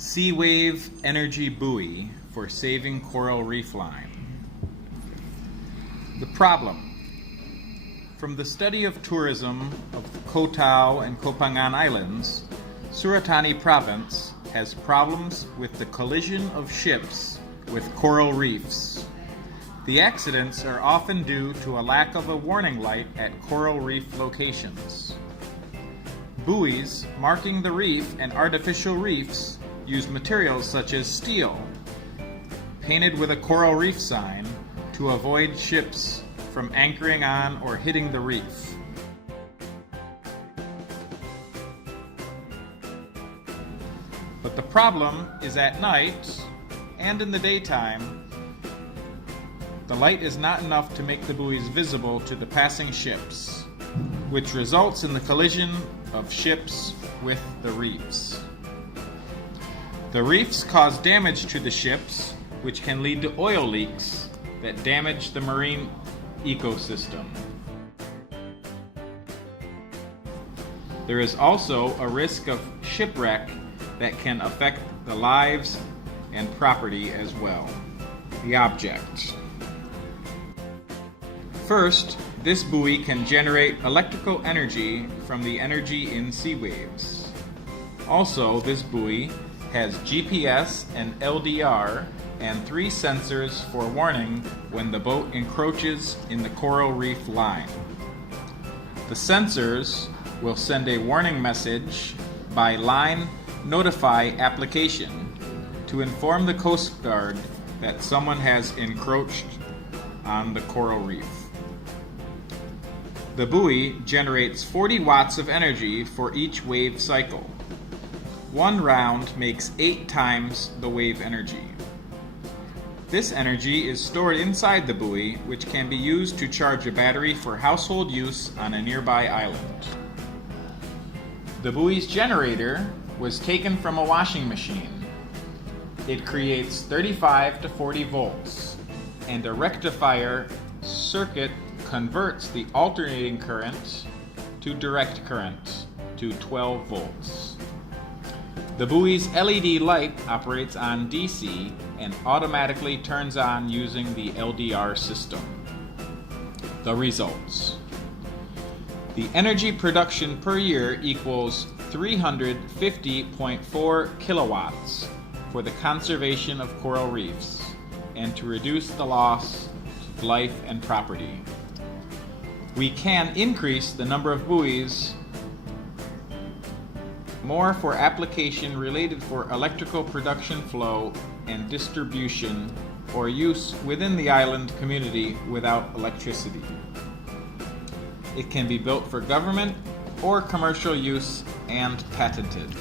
Sea wave energy buoy for saving coral reef line. The problem. From the study of tourism of Koh Tao and Koh Phangan Islands, Suratani province has problems with the collision of ships with coral reefs. The accidents are often due to a lack of a warning light at coral reef locations. Buoys marking the reef and artificial reefs use materials such as steel, painted with a coral reef sign to avoid ships from anchoring on or hitting the reef. But the problem is at night and in the daytime, the light is not enough to make the buoys visible to the passing ships, which results in the collision of ships with the reefs. The reefs cause damage to the ships, which can lead to oil leaks that damage the marine ecosystem. There is also a risk of shipwreck that can affect the lives and property as well. The object. First, this buoy can generate electrical energy from the energy in sea waves. Also, this buoy has GPS and LDR and 3 sensors for warning when the boat encroaches in the coral reef line. The sensors will send a warning message by line notify application to inform the Coast Guard that someone has encroached on the coral reef. The buoy generates 40 watts of energy for each wave cycle. One round makes 8 times the wave energy. This energy is stored inside the buoy, which can be used to charge a battery for household use on a nearby island. The buoy's generator was taken from a washing machine. It creates 35 to 40 volts, and a rectifier circuit converts the alternating current to direct current to 12 volts. The buoy's LED light operates on DC and automatically turns on using the LDR system. The results. The energy production per year equals 350.4 kilowatts for the conservation of coral reefs and to reduce the loss of life and property. We can increase the number of buoys more for application related for electrical production flow and distribution or use within the island community without electricity. It can be built for government or commercial use and patented.